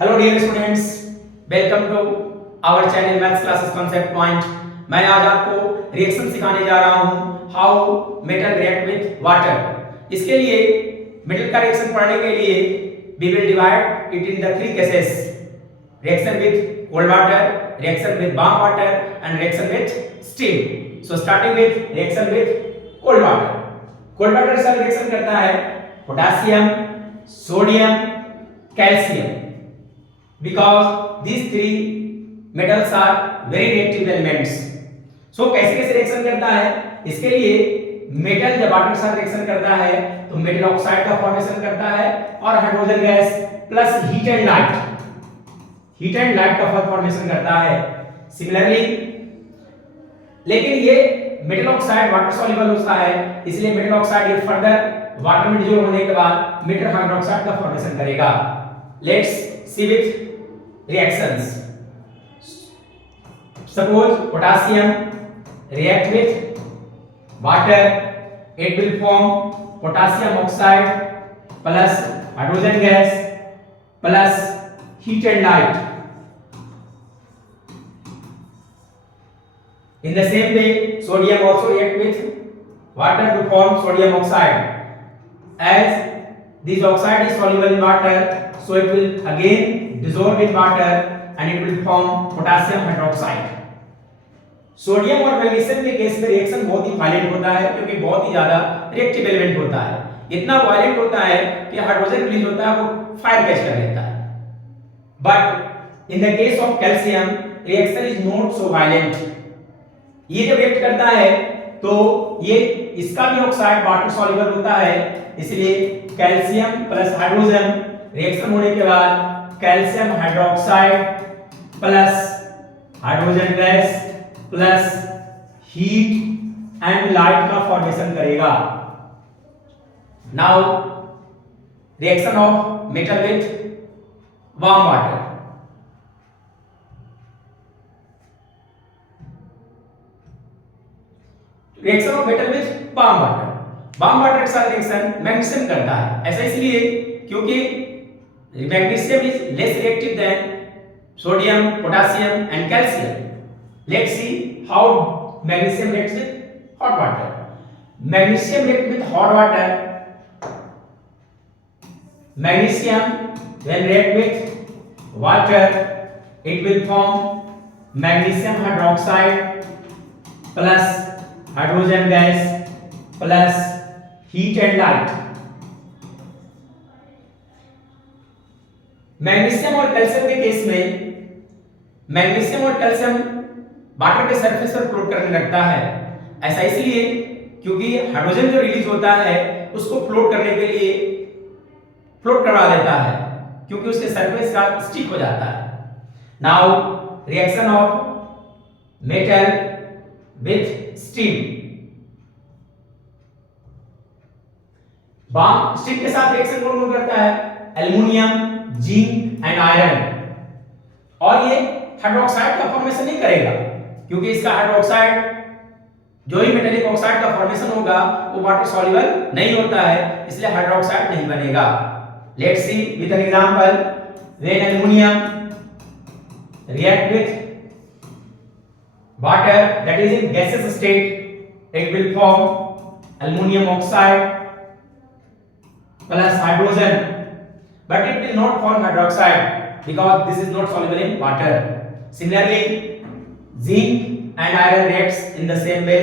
Hello dear students, welcome to our channel maths classes concept point. मैं आज आपको reaction सिखाने जा रहा हूं, how metal react with water. इसके लिए मेटल का रिएक्शन पढ़ने के लिए we will divide it in the three cases: reaction with cold water, reaction with warm water and reaction with steam. So starting with reaction with cold water. Cold water के साथ reaction करता है potassium, sodium, calcium, because these three metals are very reactive elements. So कैसे कैसे reaction करता है? इसके लिए मेटल जब वाटर के साथ रिएक्शन करता है तो मेटल ऑक्साइड का फॉर्मेशन करता है और hydrogen gas plus heat and light का फॉर्मेशन करता है। सिमिलरली, लेकिन ये मेटल ऑक्साइड वाटर सॉल्युबल होता है, इसलिए मेटल ऑक्साइड ये फर्दर वाटर में डिसॉल्व होने के बाद मेटल हाइड्रोक्साइड का फॉर्मेशन करेगा। Let's see with reactions. Suppose potassium react with water, it will form potassium oxide plus hydrogen gas plus heat and light. In the same way, sodium also react with water to form sodium oxide. As this oxide is soluble in water, so it will again dissolve in water and it will form potassium hydroxide. Sodium और magnesium के case में reaction बहुत ही violent होता है, क्योंकि बहुत ही ज्यादा reactive element होता है। इतना वायलेंट होता है कि हाइड्रोजन रिलीज होता है वो फायर कैच कर लेता है। But in the case of calcium reaction is not so violent. ये जब रिएक्ट करता है तो ये इसका भी ऑक्साइड वाटर सॉल्युबल होता है, इसलिए कैल्शियम प्लस हाइड्रोजन रिएक्शन होने के बाद calcium hydroxide plus hydrogen gas plus heat and light का फॉर्मेशन करेगा। Now reaction of metal with warm water. Reaction of metal with warm water. Warm water के साथ रिएक्शन मैग्नीशियम करता है। ऐसा इसलिए क्योंकि magnesium is less reactive than sodium, potassium and calcium. Let's see how magnesium reacts with hot water. Magnesium reacts with hot water. Magnesium when react with water, it will form magnesium hydroxide plus hydrogen gas plus heat and light. Magnesium और calcium के case में magnesium और calcium water के surface पर float करने लगता है। ऐसा इसलिए क्योंकि हाइड्रोजन जो रिलीज होता है उसको फ्लोट करने के लिए फ्लोट करवा देता है, क्योंकि उसके सरफेस का स्टिक हो जाता है। Now reaction of metal with steam. Steam के साथ रिएक्शन कौन करता है? Aluminium, zinc and iron. और ये हाइड्रोक्साइड का फॉर्मेशन नहीं करेगा, क्योंकि इसका हाइड्रोक्साइड जो ही मेटेलिक ऑक्साइड का फॉर्मेशन होगा वो वाटर सॉल्युबल नहीं होता है, इसलिए हाइड्रोक्साइड नहीं बनेगा। Let's see with an example. When aluminium react with water that is in gaseous state, it will form aluminium oxide plus hydrogen, but it will not form hydroxide because this is not soluble in water. Similarly, zinc and iron reacts in the same way.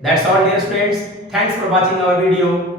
That's all, dear students. Thanks for watching our video.